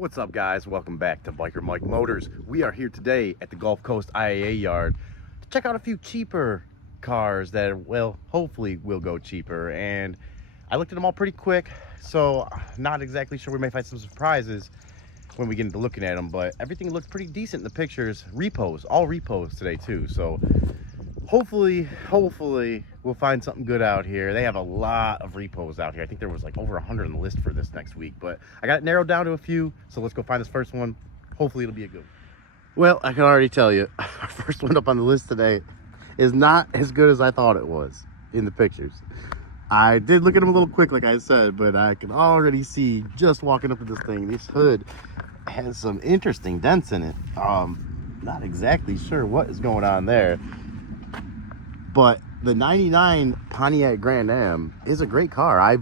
What's up, guys? Welcome back to Biker Mike Motors. We are here today at the Gulf Coast IAA yard to check out a few cheaper cars that, well, hopefully will go cheaper. And I looked at them all pretty quick, so not exactly sure. We may find some surprises when we get into looking at them, but everything looks pretty decent in the pictures. Repos, all repos today too. So hopefully we'll find something good out here. They have a lot of repos out here. I think there was like over 100 on the list for this next week, but I got it narrowed down to a few. So let's go find this first one. Hopefully it'll be a good one. Well, I can already tell you, our first one up on the list today is not as good as I thought it was in the pictures. I did look at them a little quick, like I said, but I can already see just walking up to this thing, this hood has some interesting dents in it. Not exactly sure what is going on there, but the 99 Pontiac Grand Am is a great car. I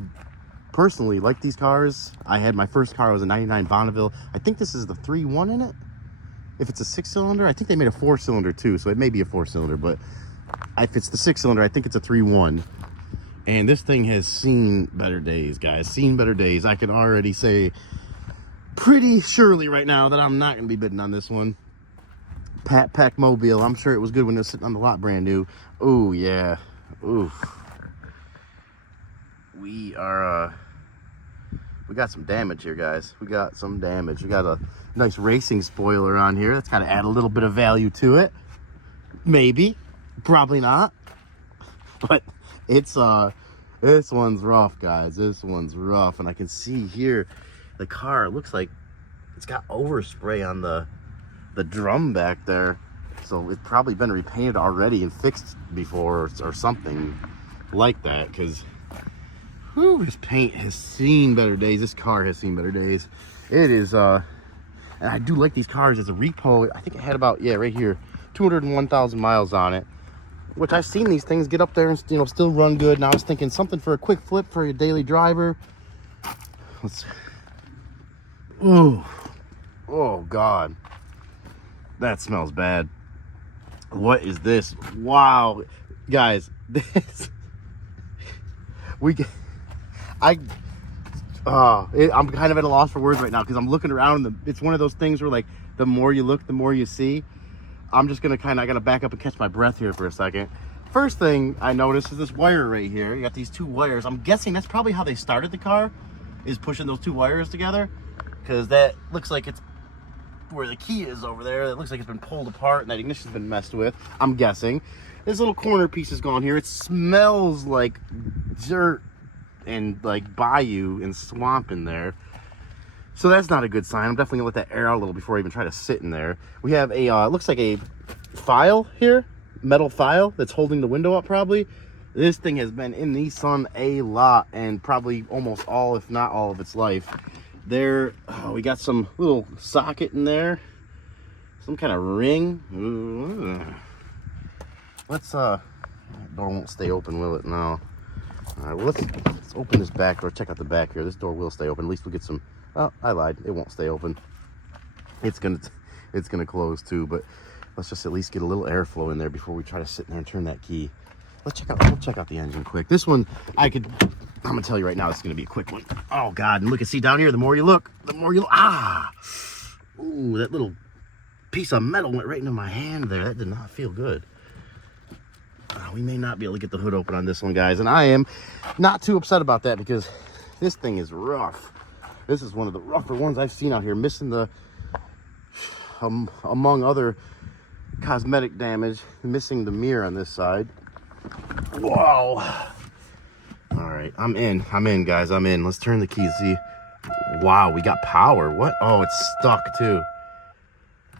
personally like these cars. I had my first car was a 99 Bonneville. I think this is the 3.1 in it. If it's a 6-cylinder, I think they made a 4-cylinder too, so it may be a 4-cylinder, but if it's the 6-cylinder, I think it's a 3.1. And this thing has seen better days, guys. Seen better days. I can already say pretty surely right now that I'm not going to be bidding on this one. Pack Mobile. I'm sure it was good when it was sitting on the lot brand new. Oh, yeah. Oof. We got some damage here, guys. We got some damage. We got a nice racing spoiler on here. That's got to add a little bit of value to it. Maybe. Probably not. But it's this one's rough, guys. This one's rough. And I can see here the car looks like it's got overspray on the drum back there, so it's probably been repainted already and fixed before or something like that, because this paint has seen better days. This car has seen better days. It is and I do like these cars as a repo. I think it had about, yeah, right here, 201,000 miles on it, which I've seen these things get up there and, you know, still run good. And I was thinking something for a quick flip for your daily driver. Oh God, that smells bad. What is this? Wow, guys, this I'm kind of at a loss for words right now, because I'm looking around and it's one of those things where, like, the more you look, the more you see. I'm just gonna I gotta back up and catch my breath here for a second. First thing I noticed is this wire right here. You got these two wires. I'm guessing that's probably how they started the car, is pushing those two wires together, because that looks like it's where the key is over there. It looks like it's been pulled apart and that ignition's been messed with, I'm guessing. This little corner piece is gone here. It smells like dirt and like bayou and swamp in there, so that's not a good sign. I'm definitely gonna let that air out a little before I even try to sit in there. We have a it looks like a file here, metal file that's holding the window up probably. This thing has been in the sun a lot, and probably almost all, if not all, of its life. There, we got some little socket in there, some kind of ring. Ooh. Let's door won't stay open, will it? No. All right, well, let's open this back door. Check out the back here. This door will stay open. At least we'll get some. Oh, I lied. It won't stay open. It's gonna close too. But let's just at least get a little airflow in there before we try to sit in there and turn that key. We'll check out the engine quick. This one, I'm gonna tell you right now, it's gonna be a quick one. Oh God, and look, see down here, the more you look, ooh, that little piece of metal went right into my hand there. That did not feel good. We may not be able to get the hood open on this one, guys, and I am not too upset about that, because this thing is rough. This is one of the rougher ones I've seen out here, missing the among other cosmetic damage, missing the mirror on this side. Whoa. All right, I'm in, guys. I'm in. Let's turn the key. See. Wow, we got power. What? Oh, it's stuck too.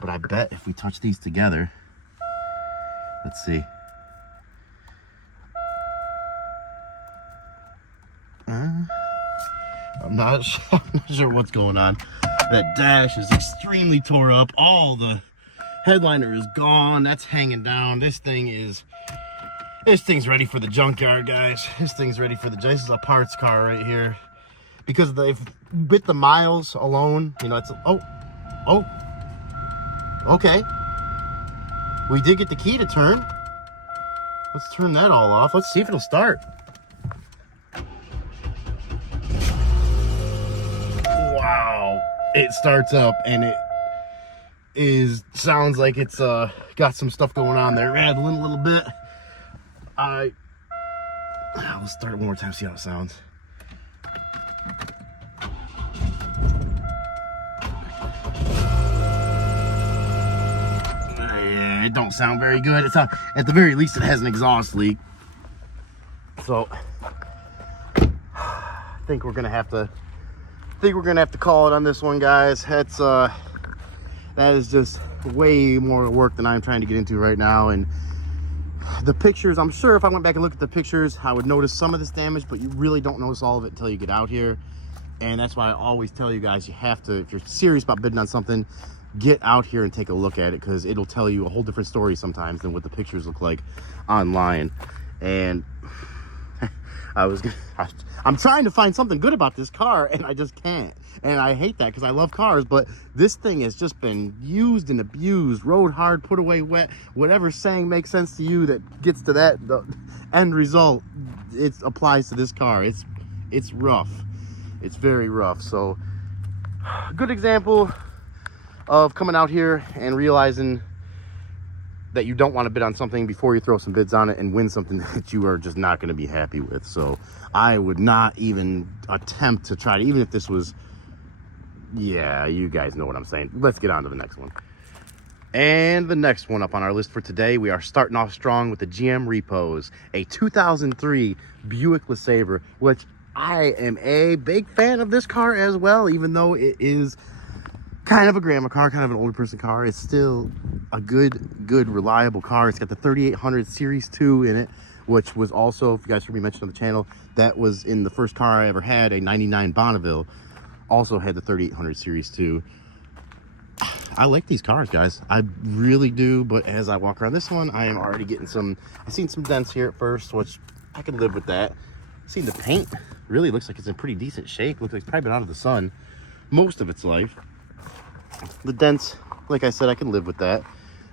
But I bet if we touch these together, let's see. I'm not sure what's going on. That dash is extremely tore up. All the headliner is gone. That's hanging down. This thing's ready for the junkyard, guys. This thing's ready for this is a parts car right here, because with the miles alone, you know, it's okay, we did get the key to turn. Let's turn that all off. Let's see if it'll start. Wow. it starts up and it sounds like it's got some stuff going on there, rattling a little bit. Let's start it one more time, see how it sounds. It don't sound very good. It's not, at the very least it has an exhaust leak. So I think we're gonna have to call it on this one, guys. That's that is just way more work than I'm trying to get into right now. And the pictures, I'm sure if I went back and looked at the pictures, I would notice some of this damage, but you really don't notice all of it until you get out here. And that's why I always tell you guys, you have to, if you're serious about bidding on something, get out here and take a look at it, because it'll tell you a whole different story sometimes than what the pictures look like online. And I'm trying to find something good about this car and I just can't. And I hate that because I love cars, but this thing has just been used and abused, rode hard, put away wet, whatever saying makes sense to you that gets to that, the end result, it applies to this car. It's rough. It's very rough. So good example of coming out here and realizing that you don't want to bid on something before you throw some bids on it and win something that you are just not going to be happy with. So I would not even attempt to try to, even if this was, yeah, you guys know what I'm saying. Let's get on to the next one. And the next one up on our list for today, we are starting off strong with the GM Repos, a 2003 Buick LeSabre, which I am a big fan of this car as well, even though it is kind of a grandma car, kind of an older person car. It's still a good reliable car. It's got the 3800 Series 2 in it, which was also, if you guys heard me mention on the channel, that was in the first car I ever had, a 99 Bonneville, also had the 3800 Series 2. I like these cars, guys, I really do. But as I walk around this one, I am already getting I've seen some dents here at first, which I can live with that. Seen the paint really looks like it's in pretty decent shape. Looks like it's probably been out of the sun most of its life. The dents, like I said, I can live with that.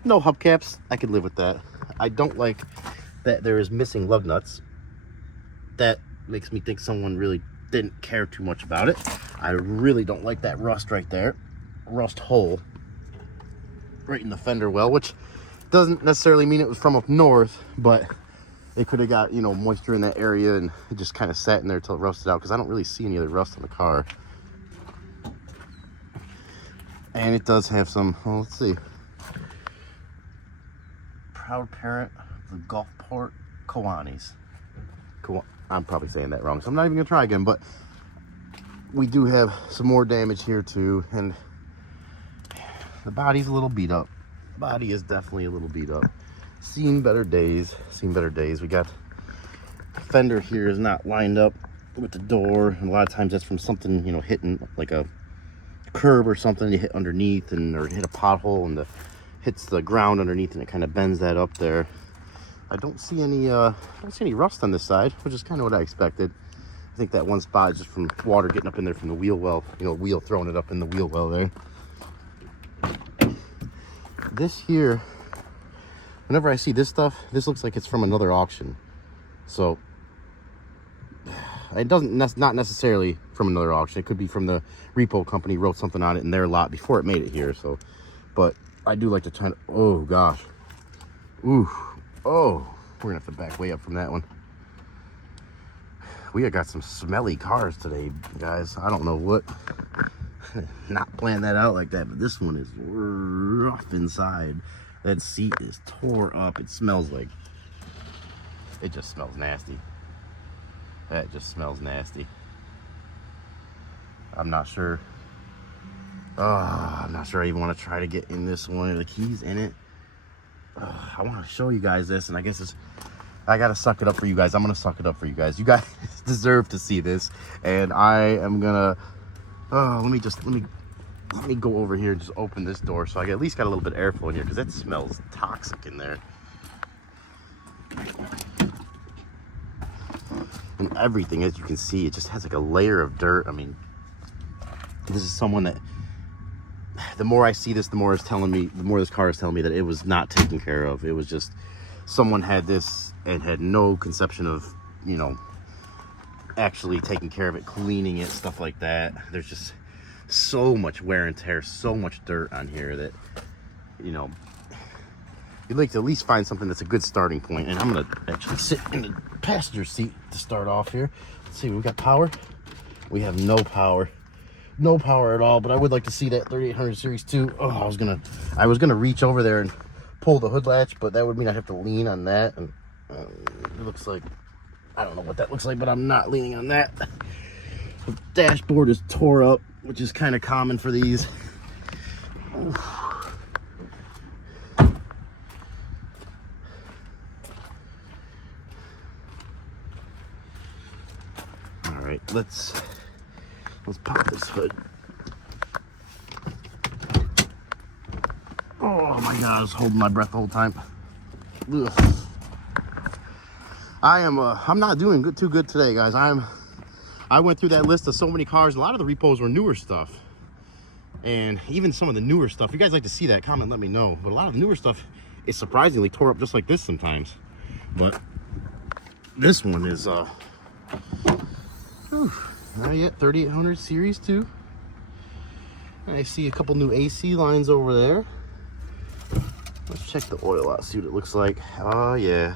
No hubcaps, I can live with that. I don't like that there is missing lug nuts. That makes me think someone really didn't care too much about it. I really don't like that rust right there. Rust hole right in the fender well, which doesn't necessarily mean it was from up north, but it could have got, you know, moisture in that area and it just kind of sat in there till it rusted out, because I don't really see any other rust on the car. And it does have some, well, let's see. Proud parent of the Gulfport Kiwanis. I'm probably saying that wrong, so I'm not even gonna try again, but we do have some more damage here too, and the body's a little beat up. The body is definitely a little beat up. Seen better days, We got fender here is not lined up with the door, and a lot of times that's from something, you know, hitting like a curb or something. You hit underneath or hit a pothole and hits the ground underneath, and it kind of bends that up there. I don't see any rust on this side, which is kind of what I expected. I think that one spot is just from water getting up in there from the wheel well, you know, wheel throwing it up in the wheel well there. This here, whenever I see this stuff, this looks like it's from another auction. So it doesn't, not necessarily from another auction. It could be from the repo company, wrote something on it in their lot before it made it here. So, but I do like to try to, oh gosh. Ooh, oh, we're gonna have to back way up from that one. We have got some smelly cars today, guys. I don't know what, not plan that out like that, but this one is rough inside. That seat is tore up. It smells like, it just smells nasty. That just smells nasty. I'm not sure. I'm not sure I even want to try to get in this one. The keys in it. I want to show you guys this, and I guess I gotta suck it up for you guys. I'm gonna suck it up for you guys. You guys deserve to see this, and I am gonna. Let me go over here and just open this door so I at least got a little bit of airflow in here, because that smells toxic in there. And everything, as you can see, it just has like a layer of dirt. I mean, this is someone that, the more I see this, the more it's telling me, the more this car is telling me that it was not taken care of. It was just, someone had this and had no conception of, you know, actually taking care of it, cleaning it, stuff like that. There's just so much wear and tear, so much dirt on here that, you know, you'd like to at least find something that's a good starting point. And I'm gonna actually sit in the passenger seat to start off here. Let's see, we got power. We have no power. No power at all, but I would like to see that 3800 series too. Oh, I was gonna reach over there and pull the hood latch, but that would mean I'd have to lean on that, and it looks like, I don't know what that looks like, but I'm not leaning on that. The dashboard is tore up, which is kind of common for these. Oof. All right, let's pop this hood. Oh my God, I was holding my breath the whole time. Ugh. I'm not doing too good today, guys. I went through that list of so many cars. A lot of the repos were newer stuff. And even some of the newer stuff, if you guys like to see that, comment, let me know. But a lot of the newer stuff is surprisingly tore up just like this sometimes. But this one is, not yet, 3800 series too. I see a couple new AC lines over there. Let's check the oil out, see what it looks like. Oh yeah.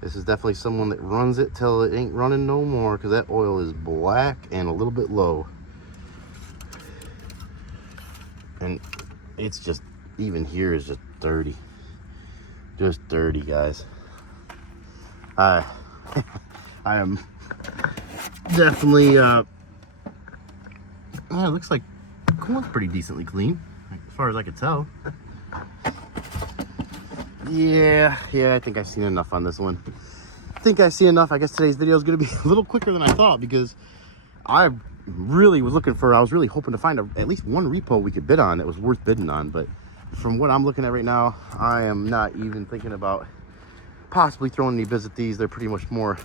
This is definitely someone that runs it till it ain't running no more, because that oil is black and a little bit low. And it's just, even here is just dirty. Just dirty, guys. I am definitely, it looks like cool's pretty decently clean, as far as I could tell. Yeah, I think I've seen enough on this one. I think I've seen enough. I guess today's video is going to be a little quicker than I thought, because I really was I was really hoping to find at least one repo we could bid on that was worth bidding on. But from what I'm looking at right now, I am not even thinking about possibly throwing any bids at these. They're pretty much more,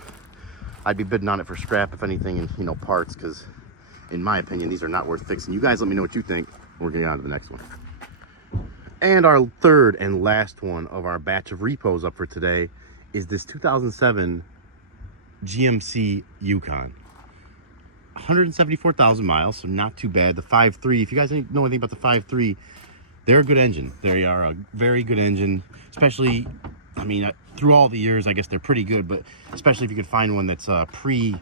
I'd be bidding on it for scrap, if anything, and, you know, parts, because in my opinion, these are not worth fixing. You guys let me know what you think. We're going to get on to the next one. And our third and last one of our batch of repos up for today is this 2007 GMC Yukon. 174,000 miles, so not too bad. The 5.3, if you guys know anything about the 5.3, they're a good engine. They are a very good engine, especially, I mean, through all the years, I guess they're pretty good, but especially if you could find one that's pre-DOD,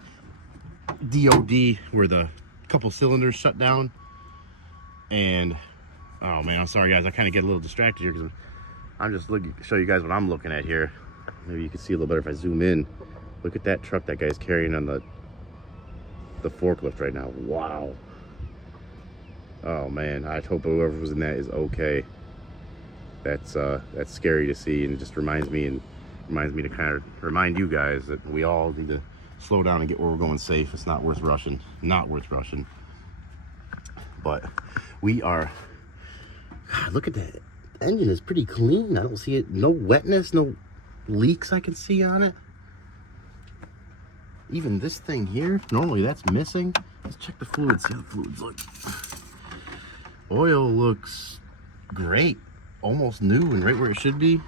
where the couple cylinders shut down. And oh man, I'm sorry guys, I kind of get a little distracted here because I'm just looking to show you guys what I'm looking at here. Maybe you can see a little better if I zoom in. Look at that truck that guy's carrying on the forklift right now. Wow. Oh man, I hope whoever was in that is okay. That's scary to see, and it just reminds me to kind of remind you guys that we all need to slow down and get where we're going safe. It's not worth rushing. Not worth rushing. But we are, God, look at that. Engine is pretty clean. I don't see it. No wetness, no leaks I can see on it. Even this thing here, normally that's missing. Let's check the fluids, see how the fluids look. Oil looks great. Almost new and right where it should be.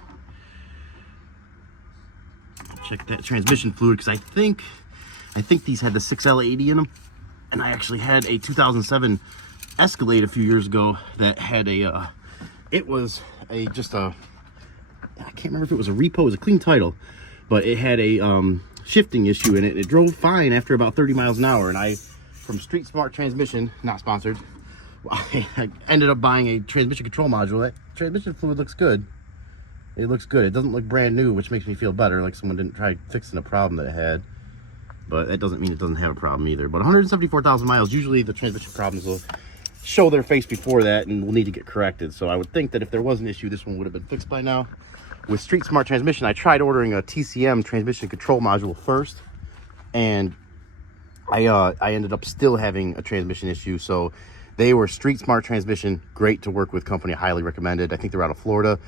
Check that transmission fluid, because I think these had the 6L80 in them. And I actually had a 2007 Escalade a few years ago that had a, it was a, just a, I can't remember if it was a repo, it was a clean title, but it had a shifting issue in it. It drove fine after about 30 miles an hour, and from Street Smart Transmission, not sponsored, I ended up buying a transmission control module. That transmission fluid looks good. It looks good. It doesn't look brand new, which makes me feel better, like someone didn't try fixing a problem that it had. But that doesn't mean it doesn't have a problem either. But 174,000 miles, usually the transmission problems will show their face before that and will need to get corrected. So I would think that if there was an issue, this one would have been fixed by now. With Street Smart Transmission, I tried ordering a TCM transmission control module first, and I ended up still having a transmission issue. So they were Street Smart Transmission, great to work with company, highly recommended. I think they're out of Florida.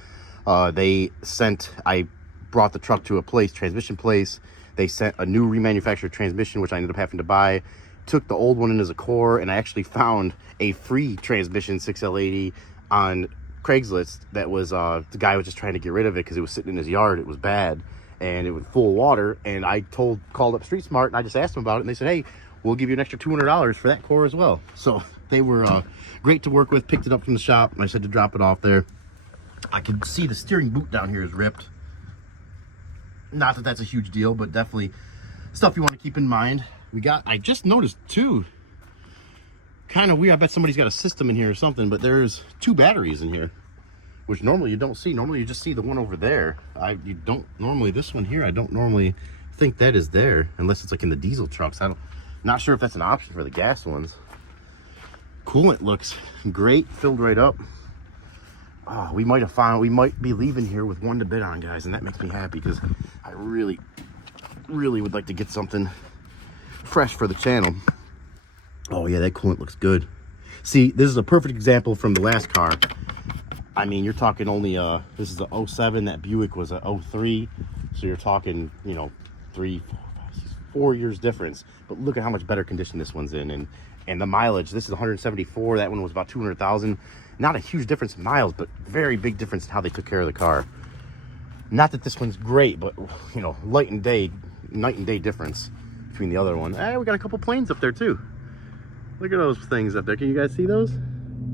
I brought the truck to a place, transmission place. They sent a new remanufactured transmission, which I ended up having to buy. Took the old one in as a core, and I actually found a free transmission 6L80 on Craigslist that was, the guy was just trying to get rid of it because it was sitting in his yard. It was bad, and it was full of water. And I called up Street Smart, and I just asked them about it, and they said, hey, we'll give you an extra $200 for that core as well. So They were great to work with. Picked it up from the shop. I said to drop it off there. I can see the steering boot down here is ripped. Not that that's a huge deal, but definitely stuff you want to keep in mind. I just noticed too, kind of weird. I bet somebody's got a system in here or something, but there's 2 batteries in here, which normally you don't see. Normally you just see the one over there. You don't normally, this one here, I don't normally think that is there unless it's like in the diesel trucks. Not sure if that's an option for the gas ones. Coolant looks great, filled right up. Oh, we might be leaving here with one to bid on, guys, and that makes me happy because I really would like to get something fresh for the channel. Oh yeah, that coolant looks good. See, this is a perfect example from the last car. I mean, you're talking only this is a 07, that Buick was a 03, so you're talking, you know, 3, 4, 5, 6, 4 years difference. But look at how much better condition this one's in, and the mileage. This is 174. That one was about 200,000. Not a huge difference in miles, but very big difference in how they took care of the car. Not that this one's great, but you know, night and day difference between the other one. Hey, we got a couple planes up there too. Look at those things up there. Can you guys see those?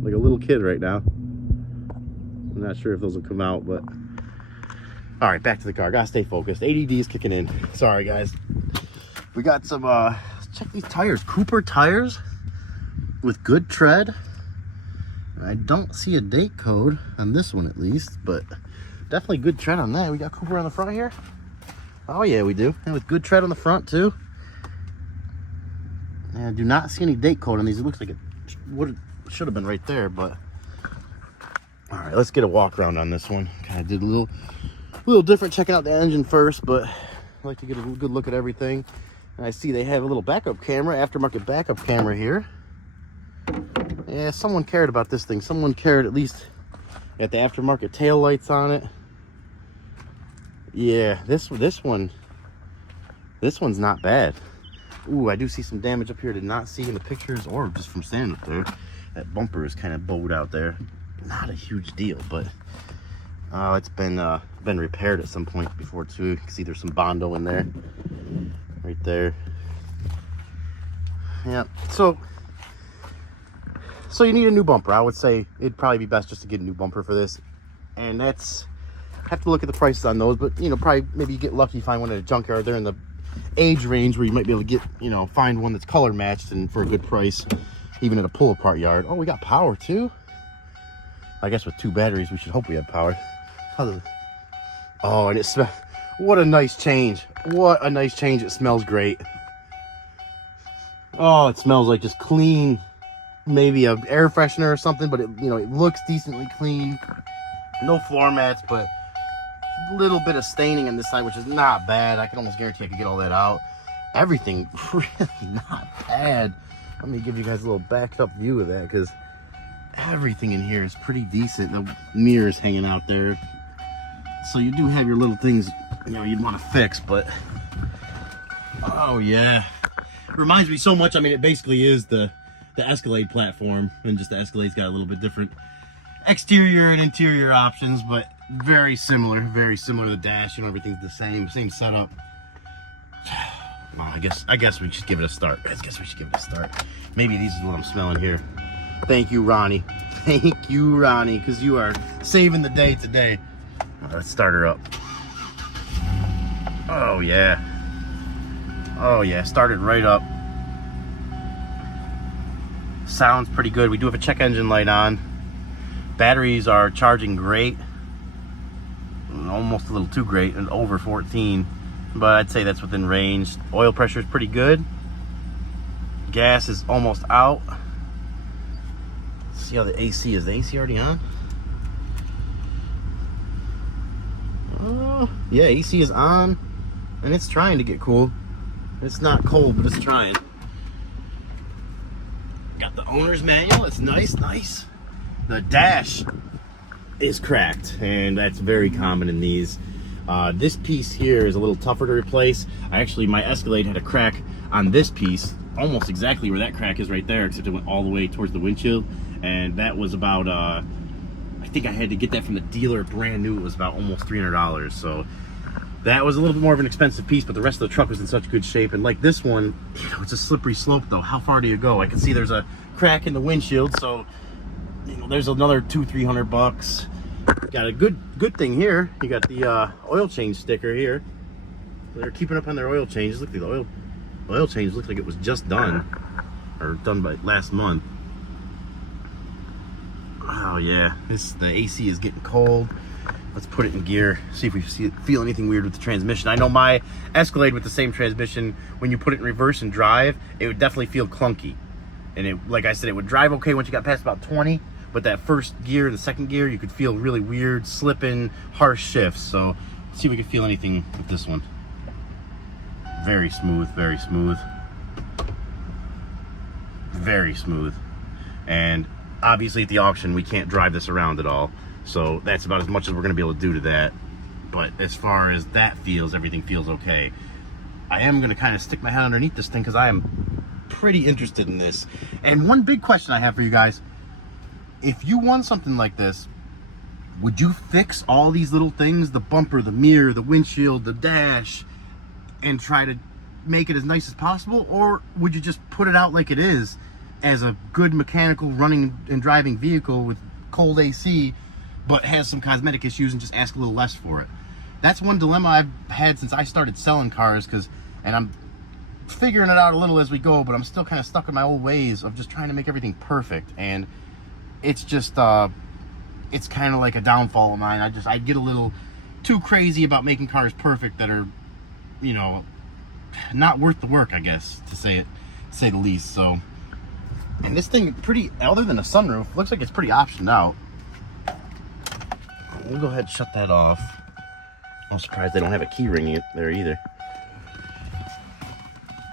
Like a little kid right now. I'm not sure if those will come out, but all right, back to the car. Gotta stay focused. ADD is kicking in. Sorry, guys. We got some. Let's check these tires. Cooper tires with good tread. I don't see a date code on this one at least, but definitely good tread on that. We got Cooper on the front here. Oh yeah, we do. And with good tread on the front too. And I do not see any date code on these. It looks like it should have been right there, but all right, let's get a walk around on this one. Kind of did a little different checking out the engine first, but I like to get a good look at everything. And I see they have a little backup camera, aftermarket backup camera here. Yeah, someone cared about this thing. Someone cared at least at the aftermarket tail lights on it. Yeah, this one's not bad. Ooh, I do see some damage up here. Did not see in the pictures or just from standing up there. That bumper is kind of bowed out there. Not a huge deal, but it's been repaired at some point before too. You can see there's some Bondo in there, right there. Yeah, so you need a new bumper. I would say it'd probably be best just to get a new bumper for this, and have to look at the prices on those. But you know, probably maybe you get lucky, find one at a junkyard. They're in the age range where you might be able to get, you know, find one that's color matched and for a good price, even at a pull apart yard. Oh, we got power too. I guess with 2 batteries, we should hope we have power. Oh, and it smells. What a nice change. What a nice change. It smells great. Oh, it smells like just clean, maybe a air freshener or something, but it, you know, it looks decently clean. No floor mats, but a little bit of staining on this side, which is not bad. I can almost guarantee I could get all that out. Everything really not bad. Let me give you guys a little backed up view of that, because everything in here is pretty decent. The mirror's hanging out there, so you do have your little things, you know, you'd want to fix. But oh yeah, it reminds me so much. I mean, it basically is the Escalade platform, and just the Escalade's got a little bit different exterior and interior options, but very similar to the dash. You know, everything's the same setup. Well, I guess we should give it a start. Maybe these is what I'm smelling here. Thank you, Ronnie. Thank you, Ronnie, because you are saving the day today. All right, let's start her up. Oh yeah. Oh yeah, started right up. Sounds pretty good. We do have a check engine light on. Batteries are charging great. Almost a little too great, and over 14. But I'd say that's within range. Oil pressure is pretty good. Gas is almost out. Let's see how the AC is. The AC already on? Oh, yeah, AC is on. And it's trying to get cool. It's not cold, but it's trying. Got the owner's manual. It's nice. The dash is cracked, and that's very common in these. This piece here is a little tougher to replace. My Escalade had a crack on this piece, almost exactly where that crack is right there, except it went all the way towards the windshield, and that was about, I think I had to get that from the dealer brand new. It was about almost $300, so That was a little bit more of an expensive piece, but the rest of the truck was in such good shape. And like this one, you know, it's a slippery slope though. How far do you go? I can see there's a crack in the windshield, so you know, there's another $200-300 bucks. Got a good thing here. You got the oil change sticker here. They're keeping up on their oil changes. Look, the oil change looks like it was just done, or done by last month. Oh yeah, the AC is getting cold. Let's put it in gear, see if we feel anything weird with the transmission. I know my Escalade with the same transmission, when you put it in reverse and drive, it would definitely feel clunky. And it, like I said, it would drive okay once you got past about 20, but that first gear and the second gear, you could feel really weird, slipping, harsh shifts. So let's see if we can feel anything with this one. Very smooth, very smooth. Very smooth. And obviously at the auction, we can't drive this around at all. So that's about as much as we're going to be able to do to that. But as far as that feels, everything feels okay. I am going to kind of stick my hand underneath this thing because I am pretty interested in this. And one big question I have for you guys, if you won something like this, would you fix all these little things, the bumper, the mirror, the windshield, the dash, and try to make it as nice as possible? Or would you just put it out like it is as a good mechanical running and driving vehicle with cold AC, but has some cosmetic issues, and just ask a little less for it? That's one dilemma I've had since I started selling cars, and I'm figuring it out a little as we go, but I'm still kind of stuck in my old ways of just trying to make everything perfect. And it's just it's kind of like a downfall of mine. I get a little too crazy about making cars perfect that are, you know, not worth the work, I guess, to say the least. So, and this thing, pretty, other than a sunroof, looks like it's pretty optioned out. We'll go ahead and shut that off. I'm surprised they don't have a key ring there either.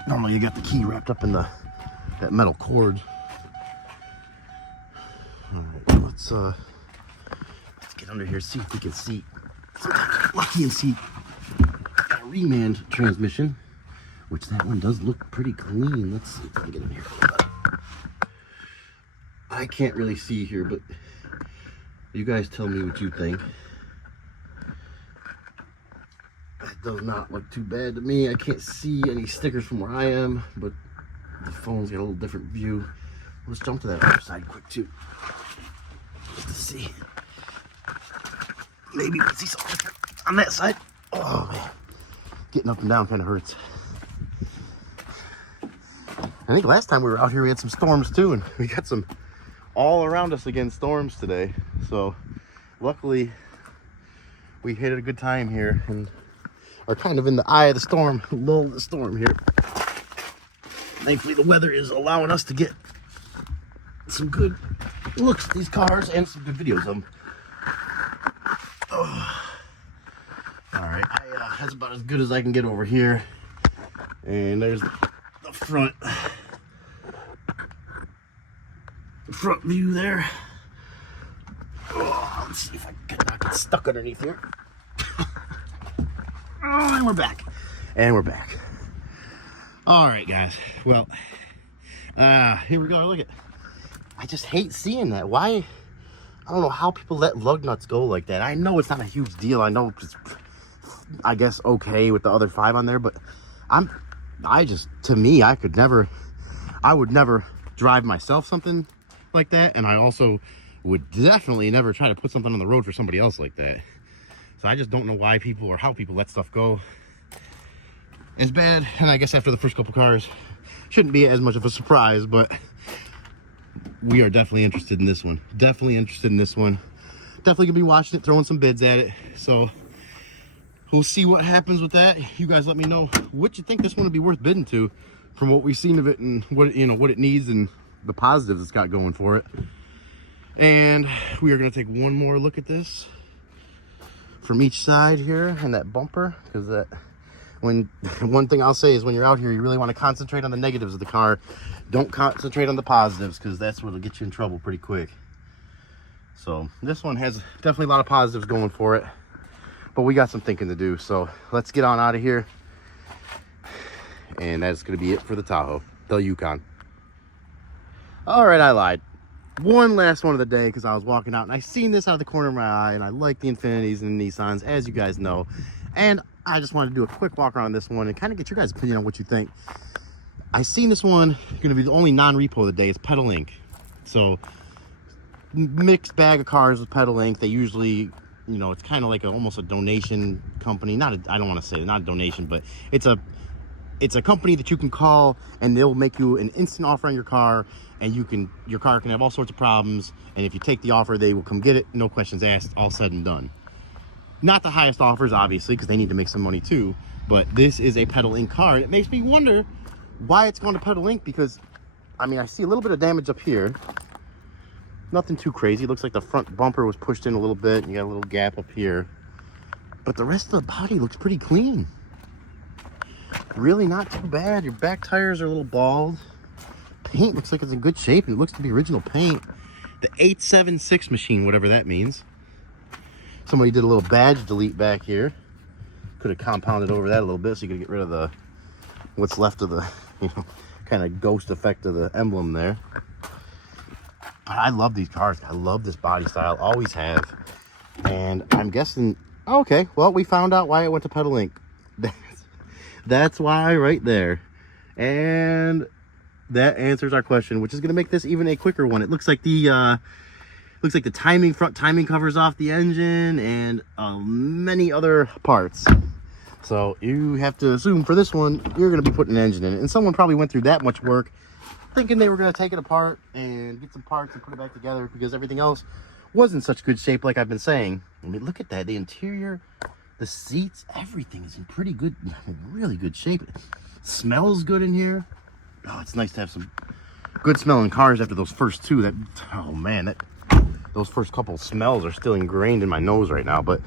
Normally you got the key wrapped up in that metal cord. Alright, let's get under here, see if we can see. Lucky and see a remand transmission, which that one does look pretty clean. Let's see if I can get in here. I can't really see here, but you guys tell me what you think. That does not look too bad to me. I can't see any stickers from where I am, but the phone's got a little different view. Let's jump to that other side quick too, just to see. Maybe we can see something different on that side. Oh man, getting up and down kind of hurts. I think last time we were out here we had some storms too, and we got some all around us again storms today. So luckily we hit it a good time here and are kind of in the eye of the storm, lull of the storm here. Thankfully the weather is allowing us to get some good looks at these cars and some good videos of them. Oh. All right, that's about as good as I can get over here. And there's the front view there. Oh, let's see if I can not get stuck underneath here. Oh, and we're back. And we're back. All right, guys. Well, here we go. Look at. I just hate seeing that. Why? I don't know how people let lug nuts go like that. I know it's not a huge deal. I know it's, I guess, okay with the other 5 on there, but to me, I would never drive myself something like that, and I also would definitely never try to put something on the road for somebody else like that. So I just don't know why people or how people let stuff go. It's bad, and I guess after the first couple cars, shouldn't be as much of a surprise, but we are definitely interested in this one. Definitely interested in this one. Definitely gonna be watching it, throwing some bids at it. So we'll see what happens with that. You guys let me know what you think this one would be worth bidding to, from what we've seen of it and what it needs and the positives it's got going for it. And we are going to take one more look at this from each side here and that bumper, because one thing I'll say is when you're out here, you really want to concentrate on the negatives of the car. Don't concentrate on the positives, because that's what'll get you in trouble pretty quick. So this one has definitely a lot of positives going for it, but we got some thinking to do. So let's get on out of here. And that's going to be it for the Tahoe, the Yukon. All right, I lied. One last one of the day, because I was walking out and I seen this out of the corner of my eye, and I like the Infinitis and the Nissans, as you guys know. And I just wanted to do a quick walk around this one and kind of get your guys' opinion on what you think. I seen this one going to be the only non-repo of the day. It's Pedal Inc. So mixed bag of cars with Pedal Inc. They usually, you know, it's kind of like almost a donation company. Not a, I don't want to say not a donation, but it's a company that you can call and they'll make you an instant offer on your car, and your car can have all sorts of problems, and if you take the offer, they will come get it, no questions asked, all said and done. Not the highest offers, obviously, because they need to make some money too, but this is a Pedal Inc. car. It makes me wonder why it's going to Pedal Inc. because, I mean, I see a little bit of damage up here. Nothing too crazy. It looks like the front bumper was pushed in a little bit. You got a little gap up here. But the rest of the body looks pretty clean. Really not too bad. Your back tires are a little bald. Paint looks like it's in good shape. It looks to be original paint. The 876 machine, whatever that means. Somebody did a little badge delete back here. Could have compounded over that a little bit so you could get rid of the what's left of the, you know, kind of ghost effect of the emblem there. But I love these cars. I love this body style. Always have. And I'm guessing, okay, well, we found out why it went to Pedal Inc. That's why right there. And that answers our question, which is going to make this even a quicker one. It looks like the front timing covers off the engine and many other parts. So you have to assume for this one, you're going to be putting an engine in it. And someone probably went through that much work thinking they were going to take it apart and get some parts and put it back together because everything else was in such good shape, like I've been saying. I mean, look at that. The interior, the seats, everything is in pretty good, really good shape. It smells good in here. Oh, it's nice to have some good smelling cars after those first two. That, oh man, those first couple smells are still ingrained in my nose right now. But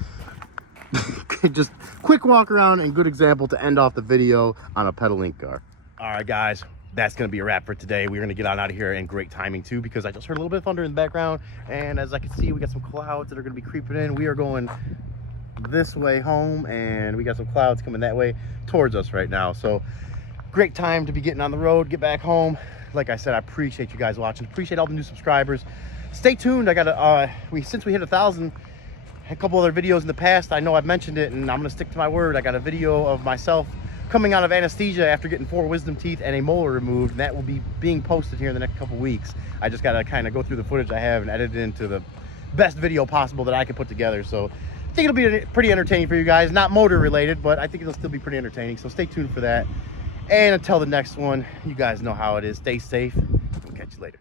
just quick walk around and good example to end off the video on a Pedal Inc. car. All right, guys, that's going to be a wrap for today. We're going to get on out of here, and great timing too, because I just heard a little bit of thunder in the background, and as I can see, we got some clouds that are going to be creeping in. We are going this way home, and we got some clouds coming that way towards us right now. So great time to be getting on the road, get back home. Like I said, I appreciate you guys watching. Appreciate all the new subscribers. Stay tuned. I got since we hit 1,000, a couple other videos in the past. I know I've mentioned it, and I'm going to stick to my word. I got a video of myself coming out of anesthesia after getting 4 wisdom teeth and a molar removed, and that will be being posted here in the next couple weeks. I just got to kind of go through the footage I have and edit it into the best video possible that I can put together. So I think it'll be pretty entertaining for you guys. Not motor related, but I think it'll still be pretty entertaining. So stay tuned for that. And until the next one, you guys know how it is. Stay safe. We'll catch you later.